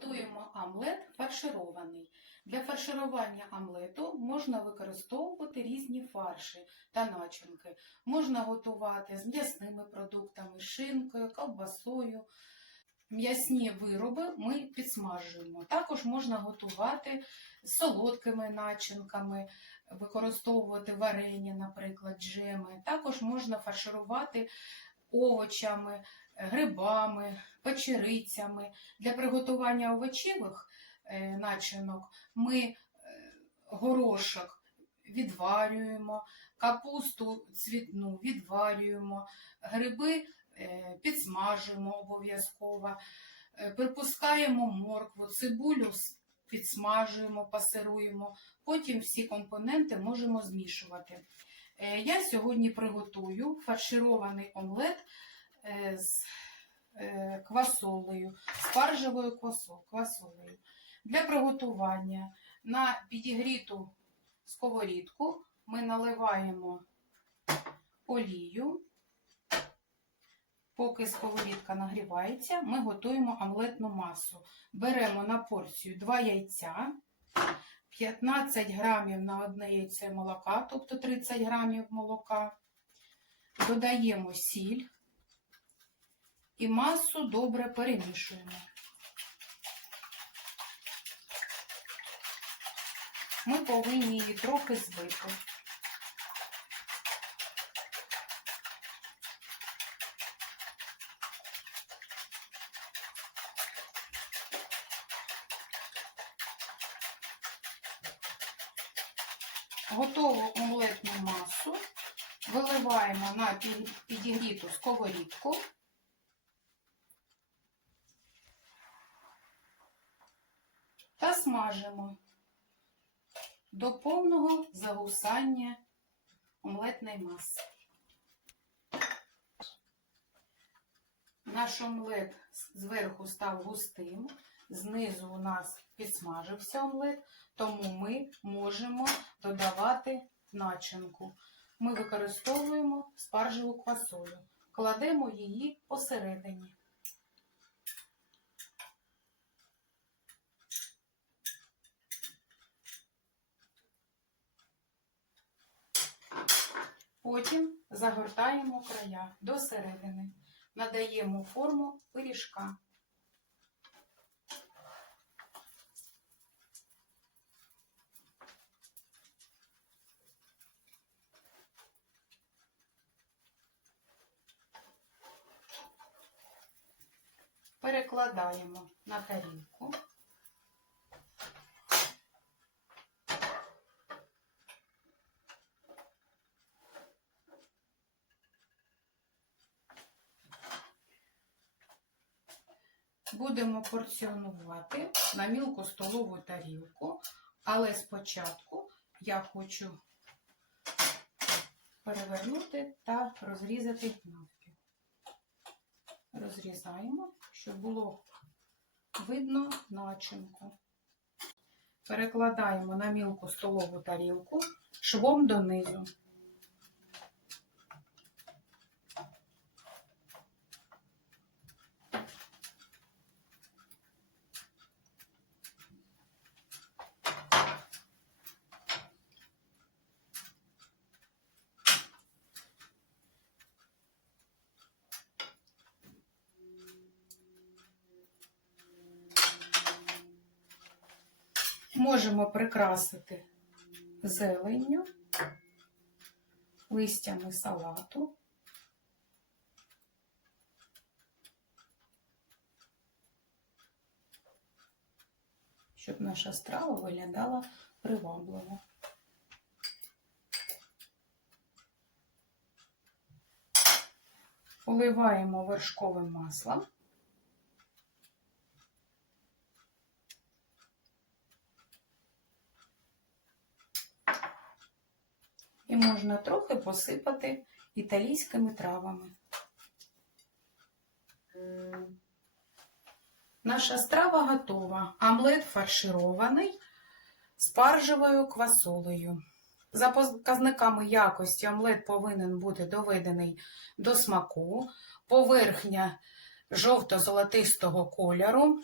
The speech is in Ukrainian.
Готуємо омлет фарширований. Для фарширування омлету можна використовувати різні фарші та начинки. Можна готувати з м'ясними продуктами, шинкою, ковбасою. М'ясні вироби ми підсмажуємо. Також можна готувати з солодкими начинками, використовувати варення, наприклад, джеми. Також можна фарширувати овочами, грибами, печерицями. Для приготування овочевих е, начинок ми е, горошок відварюємо, капусту цвітну відварюємо, гриби е, підсмажуємо обов'язково, припускаємо моркву, цибулю підсмажуємо, пасируємо, потім всі компоненти можемо змішувати. Я сьогодні приготую фарширований омлет з квасолею, спаржевою квасо- квасолею. Для приготування на підігріту сковорідку ми наливаємо олію. Поки сковорідка нагрівається, ми готуємо омлетну масу. Беремо на порцію 2 яйця, 15 грамів на одне яйце молока, тобто 30 грамів молока. Додаємо сіль і масу добре перемішуємо. Ми повинні її трохи збити. Готову омлетну масу виливаємо на підігріту сковорідку. Та смажимо до повного загусання омлетної маси. Наш омлет зверху став густим, знизу у нас підсмажився омлет, тому ми можемо додавати начинку. Ми використовуємо спаржеву квасолю, кладемо її посередині. Потім загортаємо края до середини, надаємо форму пиріжка. Перекладаємо на тарілку. Будемо порціонувати на мілку столову тарілку, але спочатку я хочу перевернути та розрізати навпіл. Розрізаємо, щоб було видно начинку. Перекладаємо на мілку столову тарілку швом донизу. Можемо прикрасити зеленню, листями салату. Щоб наша страва виглядала привабливо. Поливаємо вершковим маслом. І можна трохи посипати італійськими травами. Наша страва готова. Омлет фарширований спаржевою квасолею. За показниками якості омлет повинен бути доведений до смаку, поверхня жовто-золотистого кольору.